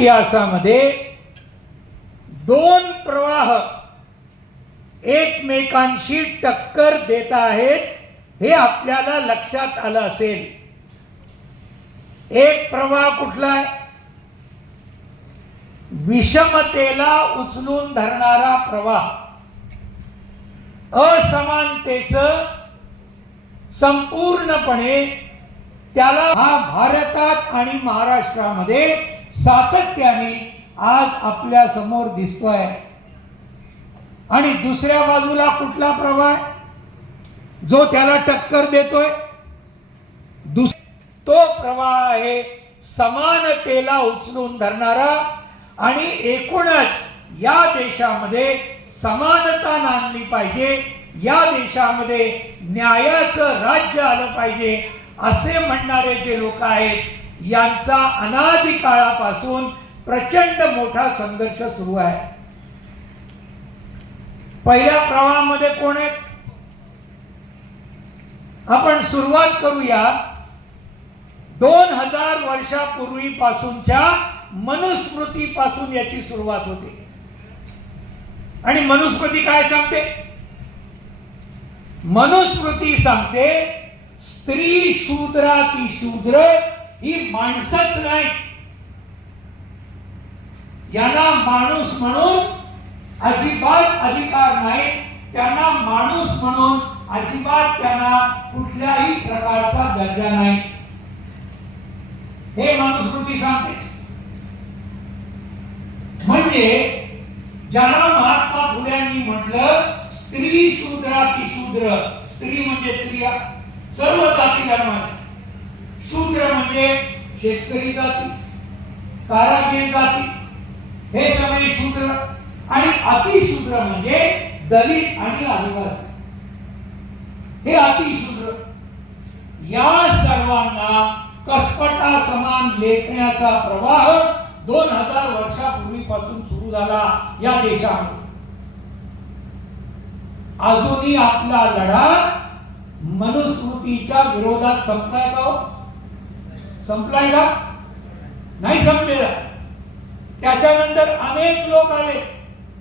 इतिहासामध्ये दोन प्रवाह एकमेकांशी टक्कर देत आहेत हे आपल्याला लक्षात आलं असेल एक प्रवाह कुठला आहे विषमतेला उचलून धरणारा प्रवाह असमानतेच संपूर्णपणे त्याला हा भारतात आणि महाराष्ट्रामध्ये सातत्याने आज आपल्या समोर दिसतोय आणि दुसऱ्या बाजूला कुठला प्रवाह जो त्याला टक्कर देतोय तो प्रवाह आहे समानतेला उचलून धरणारा आणि एकूणच या देशामध्ये समानता नांदली पाहिजे या देशामध्ये न्यायाचं राज्य आलं पाहिजे असे म्हणणारे जे लोक आहेत यांचा अनादिकाळापासून काळापासून प्रचंड मोठा संघर्ष सुरू आहे पहिल्या प्रवाहामध्ये कोण आहेत आपण सुरुवात करूया दोन हजार वर्षापूर्वीपासूनच्या मनुस्मृतीपासून याची सुरुवात होते आणि मनुस्मृती काय सांगते मनुस्मृती सांगते स्त्री शूद्राती शूद्र ही माणसंच नाही यांना माणूस म्हणून अजिबात अधिकार नाही त्यांना माणूस म्हणून अजिबात त्यांना कुठल्याही प्रकारचा दर्जा नाही हे मनुस्मृती सांगते म्हणजे ज्याला महात्मा फुल्यांनी म्हटलं स्त्री की शूद्र स्त्री म्हणजे स्त्रिया सर्व जाती जन्माची सूत्र म्हणजे शेतकरी जाती कारागीर जाती हे सगळे शूद्र आणि अतिशूद्र म्हणजे दलित आणि आदिवासी हे अतिशूद्र या सर्वांना कसपटा समान लेखण्याचा प्रवाह दोन हजार वर्षापूर्वीपासून सुरू झाला या देशामध्ये अजूनही आपला लढा मनुस्मृतीच्या विरोधात संपलाय का हो? संपलाय का नाही संपलेला त्याच्यानंतर अनेक लोक आले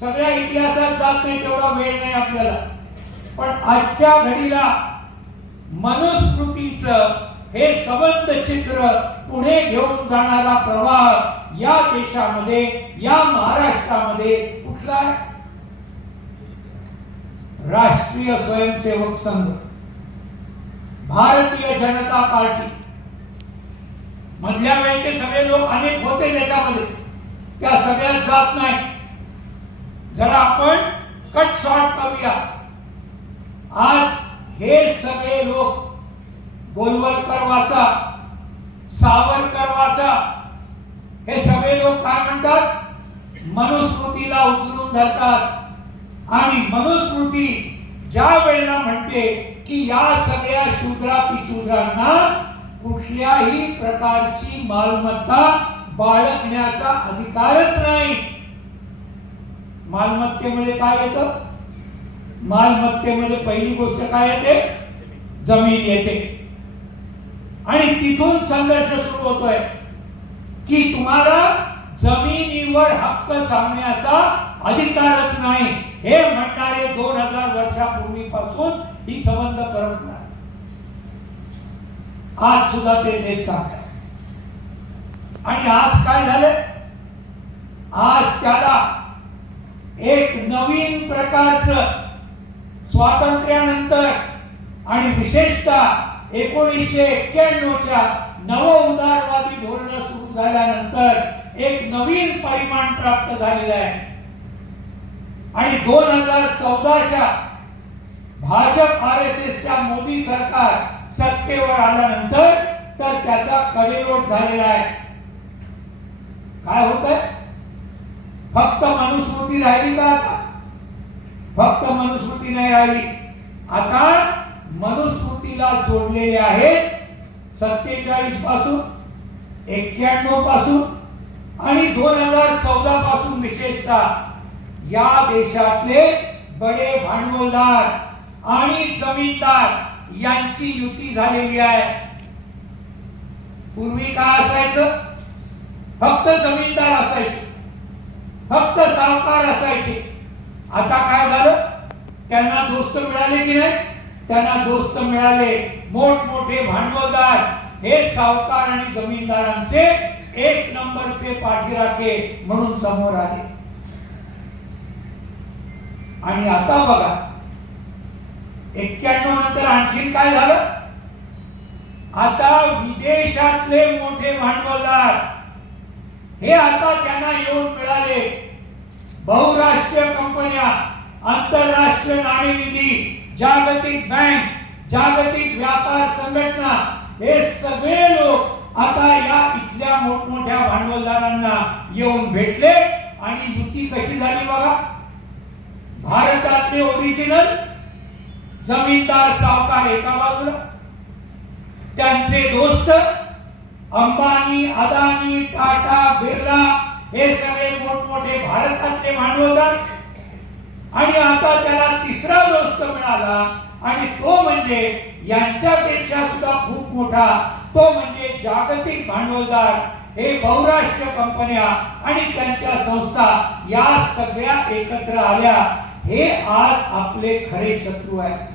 सगळ्या इतिहासात जात नाही तेवढा वेळ नाही आपल्याला पण आजच्या घडीला मनुस्मृतीच हे सबंध चित्र पुढे घेऊन जाणारा प्रवाह या देशामध्ये या महाराष्ट्रामध्ये कुठला राष्ट्रीय स्वयंसेवक संघ भारतीय जनता पार्टी मधल्या वेळचे सगळे लोक अनेक होते त्याच्यामध्ये त्या सगळ्यात जात नाही जरा आपण कट शॉर्ट करूया आज हे सगळे लोक गोलवलकर वाचा सावरकर वाचा हे सगळे लोक काय म्हणतात मनुस्मृतीला उचलून धरतात आणि मनुस्मृती ज्या वेळेला म्हणते की या सगळ्या शूद्रा शूद्रांना कुठल्याही प्रकारची मालमत्ता बाळगण्याचा अधिकारच नाही मालमत्तेमध्ये काय येत मालमत्तेमध्ये पहिली गोष्ट काय येते जमीन येते आणि तिथून संघर्ष सुरू होतोय की तुम्हाला जमिनीवर हक्क सांगण्याचा अधिकारच नाही हे म्हणणारे दोन हजार वर्षापूर्वीपासून ही संबंध नाही आज सुद्धा ते देश सांगतात आणि आज काय झालं आज त्याला एक नवीन प्रकारचं स्वातंत्र्यानंतर आणि विशेषतः एकोणीसशे एक्क्याण्णवच्या नव उदारवादी धोरण सुरू झाल्यानंतर एक नवीन परिमाण प्राप्त झालेलं आहे आणि दोन हजार चौदाच्या भाजप आर एस एसच्या मोदी सरकार सत्तेवर आल्यानंतर तर त्याचा कडेलोट झालेला आहे काय होत फक्त मनुस्मृती राहिली का आता फक्त मनुस्मृती नाही राहिली आता मनुस्मृतीला जोडलेले आहेत सत्तेचाळीस पासून एक्क्याण्णव पासून आणि दोन हजार चौदा पासून विशेषतः या देशातले बडे भांडवलदार आणि जमीनदार यांची युती झालेली आहे पूर्वी काय असायचं फक्त जमीनदार असायचे फक्त सावकार असायचे आता काय झालं त्यांना दोस्त मिळाले की नाही त्यांना दोस्त मिळाले मोठमोठे भांडवलदार हे सावकार आणि जमीनदारांचे एक नंबरचे पाठीराखे म्हणून समोर आले आणि आता बघा एक्क्याण्णव नंतर आणखी काय झालं आता विदेशातले मोठे भांडवलदार हे आता त्यांना येऊन मिळाले बहुराष्ट्रीय कंपन्या आंतरराष्ट्रीय नाणेनिधी जागतिक बँक जागतिक व्यापार संघटना हे सगळे लोक आता या इथल्या मोठमोठ्या भांडवलदारांना येऊन भेटले आणि युती कशी झाली बघा भारतातले ओरिजिनल जमीनदार सावकार एका बाजूला त्यांचे दोस्त अंबानी अदानी टाटा बिर्ला हे सगळे मोठमोठे भारतातले भांडवलदार आणि आता त्याला तिसरा दोस्त मिळाला आणि तो म्हणजे यांच्यापेक्षा सुद्धा खूप मोठा तो म्हणजे जागतिक भांडवलदार हे बहुराष्ट्रीय कंपन्या आणि त्यांच्या संस्था या सगळ्या एकत्र आल्या हे आज आपले खरे शत्रू आहेत